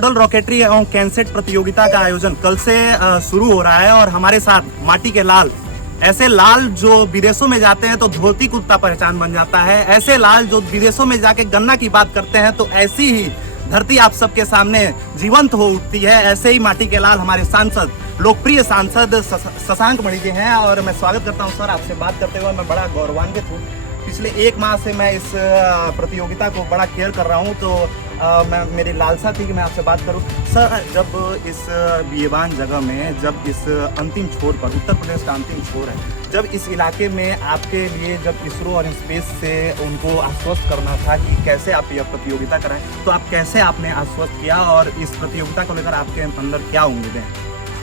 Model rocketry एवं कैनसेट प्रतियोगिता का आयोजन कल से शुरू हो रहा है और हमारे साथ माटी के लाल, ऐसे लाल जो विदेशों में जाते हैं तो धोती कुर्ता पहचान बन जाता है, ऐसे लाल जो विदेशों में जाके गन्ना की बात करते हैं तो ऐसी ही धरती आप सबके सामने जीवंत हो उठती है। ऐसे ही माटी के लाल हमारे सांसद, लोकप्रिय सांसद शशांक मणि जी हैं और मैं स्वागत करता हूं सर। आपसे बात करते हुए मैं बड़ा गौरवान्वित हूं। पिछले 1 माह से मैं इस प्रतियोगिता को बड़ा केयर कर रहा हूं तो मेरी लालसा थी कि मैं आपसे बात करूं। सर, जब इस बेबान जगह में, जब इस अंतिम छोर पर, उत्तर प्रदेश का अंतिम छोर है, जब इस इलाके में आपके लिए जब इसरो और स्पेस से उनको आश्वस्त करना था कि कैसे आप यह प्रतियोगिता कराएं, तो आप कैसे आपने आश्वस्त किया और इस प्रतियोगिता को लेकर आपके अंदर क्या उम्मीदें हैं?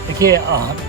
देखिए,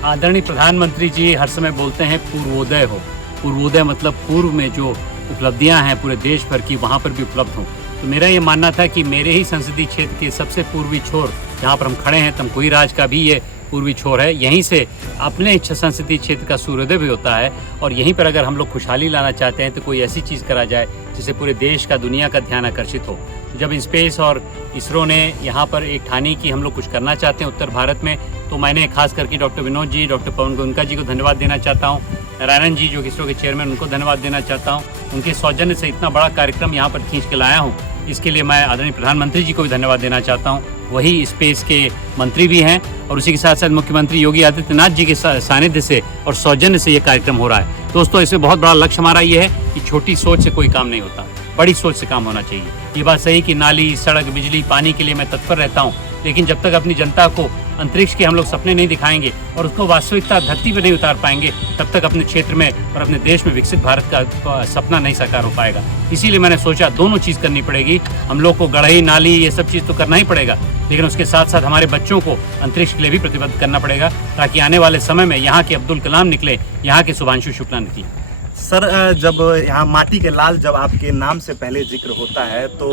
आदरणीय प्रधानमंत्री जी हर समय बोलते हैं पूर्वोदय हो। पूर्वोदय मतलब पूर्व में जो उपलब्धियां हैं पूरे देश भर की, वहाँ पर भी उपलब्ध हों। तो मेरा ये मानना था कि मेरे ही संसदीय क्षेत्र के सबसे पूर्वी छोर जहाँ पर हम खड़े हैं, तमकुही राज का भी ये पूर्वी छोर है, यहीं से अपने संसदीय क्षेत्र का सूर्योदय भी होता है। और यहीं पर अगर हम लोग खुशहाली लाना चाहते हैं तो कोई ऐसी चीज़ करा जाए जिससे पूरे देश का, दुनिया का ध्यान आकर्षित हो। जब स्पेस और इसरो ने यहाँ पर एक ठानी कि हम लोग कुछ करना चाहते हैं उत्तर भारत में, तो मैंने खास करके डॉक्टर विनोद जी, डॉक्टर पवन गोयनका जी को धन्यवाद देना चाहता हूँ, नारायण जी जो इसरो के चेयरमैन, उनको धन्यवाद देना चाहता हूँ। उनके सौजन्य से इतना बड़ा कार्यक्रम यहाँ पर खींच के लाया हूँ, इसके लिए मैं आदरणीय प्रधानमंत्री जी को भी धन्यवाद देना चाहता हूँ। वही स्पेस के मंत्री भी हैं और उसी के साथ साथ मुख्यमंत्री योगी आदित्यनाथ जी के सानिध्य से और सौजन्य से ये कार्यक्रम हो रहा है। दोस्तों, इसमें बहुत बड़ा लक्ष्य हमारा ये है कि छोटी सोच से कोई काम नहीं होता, बड़ी सोच से काम होना चाहिए। ये बात सही कि नाली, सड़क, बिजली, पानी के लिए मैं तत्पर रहता हूँ, लेकिन जब तक अपनी जनता को अंतरिक्ष के हम लोग सपने नहीं दिखाएंगे और उसको वास्तविकता धरती पर नहीं उतार पाएंगे, तब तक अपने क्षेत्र में और अपने देश में विकसित भारत का सपना नहीं साकार हो पाएगा। इसीलिए मैंने सोचा दोनों चीज़ करनी पड़ेगी। हम लोग को गढ़ई, नाली, ये सब चीज़ तो करना ही पड़ेगा, लेकिन उसके साथ साथ हमारे बच्चों को अंतरिक्ष के लिए भी प्रतिबद्ध करना पड़ेगा, ताकि आने वाले समय में यहाँ के अब्दुल कलाम निकले, यहाँ के शुभांशु शुक्ला निकले। सर, जब यहाँ माटी के लाल जब आपके नाम से पहले जिक्र होता है तो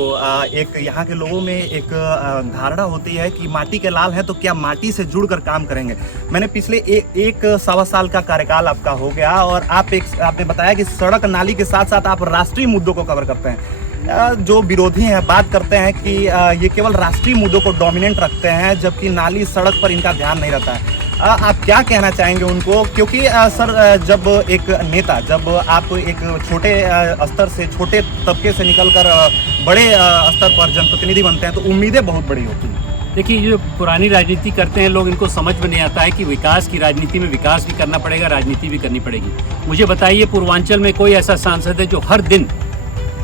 एक यहाँ के लोगों में एक धारणा होती है कि माटी के लाल है तो क्या माटी से जुड़कर काम करेंगे। मैंने पिछले एक सवा साल का कार्यकाल आपका हो गया और आपने बताया कि सड़क, नाली के साथ साथ आप राष्ट्रीय मुद्दों को कवर करते हैं। जो विरोधी हैं बात करते हैं कि ये केवल राष्ट्रीय मुद्दों को डोमिनेंट रखते हैं, जबकि नाली, सड़क पर इनका ध्यान नहीं रहता है। आप क्या कहना चाहेंगे उनको? क्योंकि सर, जब एक नेता, जब आप एक छोटे स्तर से, छोटे तबके से निकलकर बड़े स्तर पर जनप्रतिनिधि बनते हैं तो उम्मीदें बहुत बड़ी होती हैं। देखिए, ये जो पुरानी राजनीति करते हैं लोग, इनको समझ में नहीं आता है कि विकास की राजनीति में विकास भी करना पड़ेगा, राजनीति भी करनी पड़ेगी। मुझे बताइए, पूर्वांचल में कोई ऐसा सांसद है जो हर दिन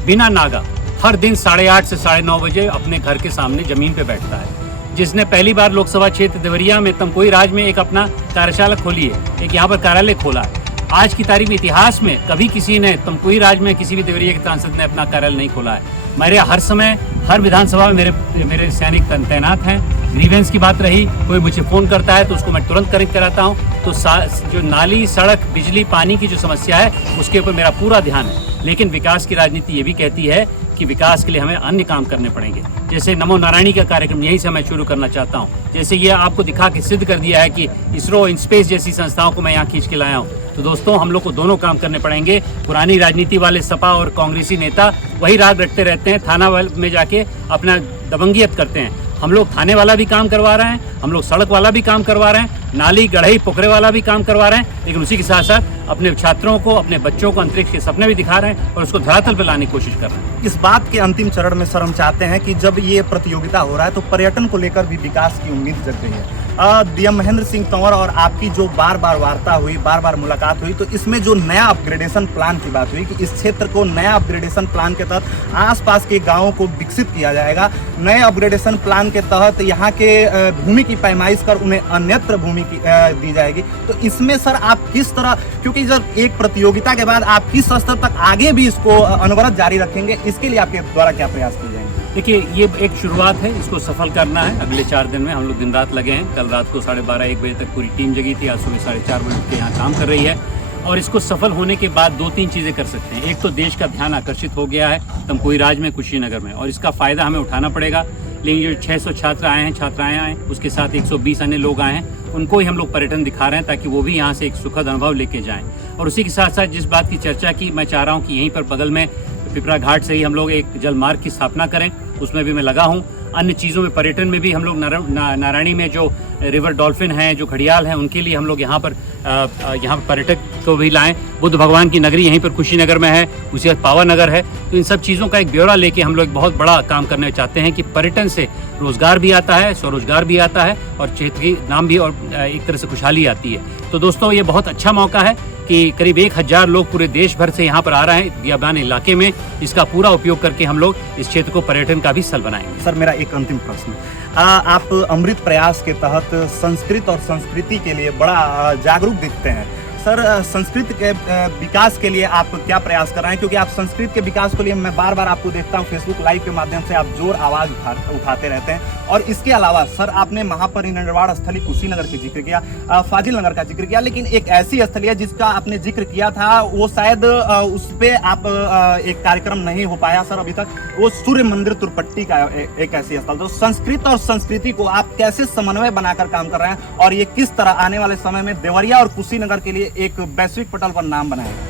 बिना नागा, हर दिन 8:30 से 9:30 बजे अपने घर के सामने जमीन पे बैठता है? जिसने पहली बार लोकसभा क्षेत्र देवरिया में तमकुही राज में एक अपना कार्यशाला खोली है, एक यहाँ पर कार्यालय खोला है। आज की तारीख में इतिहास में कभी किसी ने तमकुही राज में, किसी भी देवरिया के सांसद ने अपना कार्यालय नहीं खोला है। मेरे हर समय, हर विधानसभा में मेरे सैनिक तैनात हैं। ग्रीवेंस की बात रही, कोई मुझे फ़ोन करता है तो उसको मैं तुरंत कनेक्ट कराता हूँ। तो जो नाली, सड़क, बिजली, पानी की जो समस्या है उसके ऊपर मेरा पूरा ध्यान है। लेकिन विकास की राजनीति ये भी कहती है कि विकास के लिए हमें अन्य काम करने पड़ेंगे। जैसे नमो नारायणी का कार्यक्रम यहीं से मैं शुरू करना चाहता हूँ। जैसे ये आपको दिखा के सिद्ध कर दिया है कि इसरो, स्पेस जैसी संस्थाओं को मैं यहाँ खींच के लाया हूँ। तो दोस्तों, हम लोग को दोनों काम करने पड़ेंगे। पुरानी राजनीति वाले सपा और कांग्रेसी नेता वही राग रटते रहते हैं, थाना में जाके अपना दबंगियत करते हैं। हम लोग थाने वाला भी काम करवा रहे हैं, हम लोग सड़क वाला भी काम करवा रहे हैं, नाली, गढ़ई, पोखरे वाला भी काम करवा रहे हैं, लेकिन उसी के साथ साथ अपने छात्रों को, अपने बच्चों को अंतरिक्ष के सपने भी दिखा रहे हैं और उसको धरातल पर लाने की कोशिश कर रहे हैं। इस बात के अंतिम चरण में सर हम चाहते हैं कि जब ये प्रतियोगिता हो रहा है तो पर्यटन को लेकर भी विकास की उम्मीद जग गई है। डीएम महेंद्र सिंह तंवर और आपकी जो बार बार वार्ता हुई, बार बार मुलाकात हुई, तो इसमें जो नया अपग्रेडेशन प्लान की बात हुई कि इस क्षेत्र को नया अपग्रेडेशन प्लान के तहत आसपास के गाँवों को विकसित किया जाएगा। नए अपग्रेडेशन प्लान के तहत यहाँ के भूमि की पैमाइश कर उन्हें अन्यत्र भूमि की दी जाएगी। तो इसमें सर आप किस तरह, क्योंकि जब एक प्रतियोगिता के बाद आप किस स्तर तक आगे भी इसको अनवरत जारी रखेंगे, इसके लिए आपके द्वारा क्या प्रयास किए जाएंगे? देखिए, ये एक शुरुआत है, इसको सफल करना है। अगले 4 दिन में हम लोग दिन रात लगे हैं। कल रात को 12:30-1 बजे तक पूरी टीम जगी थी, आज सुबह 4:30 बजे के यहाँ काम कर रही है। और इसको सफल होने के बाद 2-3 चीज़ें कर सकते हैं। एक तो देश का ध्यान आकर्षित हो गया है तमकुही राज में, कुशीनगर में, और इसका फ़ायदा हमें उठाना पड़ेगा। लेकिन जो 600 छात्र आए हैं, छात्राएँ आए, उसके साथ 120 अन्य लोग आए हैं, उनको ही हम लोग पर्यटन दिखा रहे हैं ताकि वो भी यहाँ से एक सुखद अनुभव लेके जाएँ। और उसी के साथ साथ जिस बात की चर्चा की, मैं चाह रहा हूँ कि यहीं पर बगल में पिपरा घाट से ही हम लोग एक जल मार्ग की स्थापना करें, उसमें भी मैं लगा हूँ। अन्य चीज़ों में पर्यटन में भी हम लोग नारायणी में जो रिवर डॉल्फिन हैं, जो घड़ियाल हैं, उनके लिए हम लोग यहाँ पर पर्यटक को भी लाएं। बुद्ध भगवान की नगरी यहीं पर कुशीनगर में है, उसी बाद पावानगर है। तो इन सब चीज़ों का एक ब्यौरा लेके हम लोग एक बहुत बड़ा काम करने चाहते हैं कि पर्यटन से रोजगार भी आता है, स्वरोजगार भी आता है और क्षेत्र की नाम भी और एक तरह से खुशहाली आती है। तो दोस्तों, ये बहुत अच्छा मौका है कि करीब 1000 लोग पूरे देश भर से यहाँ पर आ रहे हैं बियाबान इलाके में। इसका पूरा उपयोग करके हम लोग इस क्षेत्र को पर्यटन का भी स्थल बनाएंगे। सर, मेरा एक अंतिम प्रश्न, आप अमृत प्रयास के तहत संस्कृत और संस्कृति के लिए बड़ा जागरूक दिखते हैं। सर, संस्कृत के विकास के लिए आप क्या प्रयास कर रहे हैं? क्योंकि आप संस्कृत के विकास के लिए मैं बार बार आपको देखता हूं फेसबुक लाइव के माध्यम से आप जोर आवाज उठाते रहते हैं। और इसके अलावा सर, आपने महापरिनिर्वाण स्थली कुशीनगर की जिक्र किया, फाजिल नगर का जिक्र किया, लेकिन एक ऐसी स्थली है जिसका आपने जिक्र किया था, वो शायद उस पर आप एक कार्यक्रम नहीं हो पाया सर अभी तक, वो सूर्य मंदिर तुरपट्टी का एक ऐसी स्थल। तो संस्कृत और संस्कृति को आप कैसे समन्वय बनाकर काम कर रहे हैं और ये किस तरह आने वाले समय में देवरिया और कुशीनगर के लिए एक वैश्विक पटल पर नाम बनाएगा?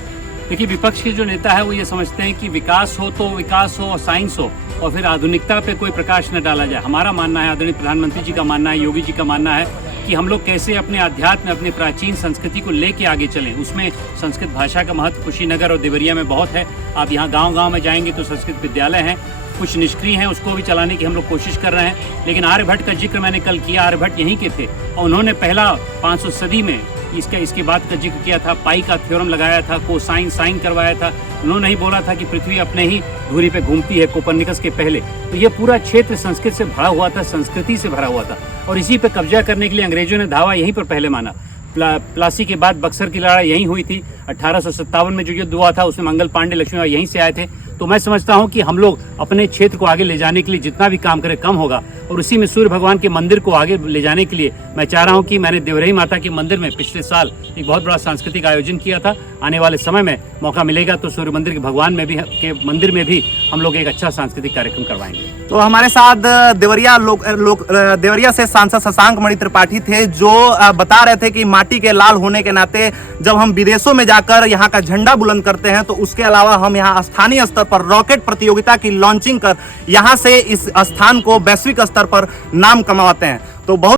देखिए, विपक्ष के जो नेता है वो ये समझते हैं कि विकास हो तो विकास हो और साइंस हो और फिर आधुनिकता पे कोई प्रकाश न डाला जाए। हमारा मानना है, आदरणीय प्रधानमंत्री जी का मानना है, योगी जी का मानना है कि हम लोग कैसे अपने अध्यात्म, अपने प्राचीन संस्कृति को लेके आगे चलें। उसमें संस्कृत भाषा का महत्व कुशीनगर और देवरिया में बहुत है। आप यहाँ गाँव-गाँव में जाएंगे तो संस्कृत विद्यालय हैं, कुछ निष्क्रिय हैं, उसको भी चलाने की हम लोग कोशिश कर रहे हैं। लेकिन आर्यभट्ट का जिक्र मैंने कल किया, आर्यभट्ट यहीं के थे और उन्होंने पहला 500 सदी में इसके बाद का जिक्र किया था, पाई का थ्योरम लगाया था, कोसाइन साइन करवाया था। उन्होंने ही बोला था कि पृथ्वी अपने ही धुरी पे घूमती है, कोपरनिकस के पहले। तो ये पूरा क्षेत्र संस्कृत से भरा हुआ था, संस्कृति से भरा हुआ था और इसी पे कब्जा करने के लिए अंग्रेजों ने धावा यहीं पर पहले माना। प्लासी के बाद बक्सर की लड़ाई यहीं हुई थी। 1857 में जो युद्ध हुआ था उसमें मंगल पांडे लक्ष्मीबाई यहीं से आए थे। तो मैं समझता हूं कि हम लोग अपने क्षेत्र को आगे ले जाने के लिए जितना भी काम करें कम होगा और उसी में सूर्य भगवान के मंदिर को आगे ले जाने के लिए मैं चाह रहा हूं कि मैंने देवरही माता के मंदिर में पिछले साल एक बहुत बड़ा सांस्कृतिक आयोजन किया था। आने वाले समय में मौका मिलेगा तो सूर्य मंदिर के भगवान में भी के मंदिर में भी हम लोग एक अच्छा सांस्कृतिक कार्यक्रम करवाएंगे। तो हमारे साथ देवरिया से सांसद शशांक मणि त्रिपाठी थे, जो बता रहे थे कि माटी के लाल होने के नाते जब हम विदेशों में जाकर यहाँ का झंडा बुलंद करते हैं तो उसके अलावा हम यहाँ स्थानीय स्तर पर रॉकेट प्रतियोगिता की लॉन्चिंग कर यहाँ से इस स्थान को वैश्विक स्तर पर नाम कमाते हैं। तो बहुत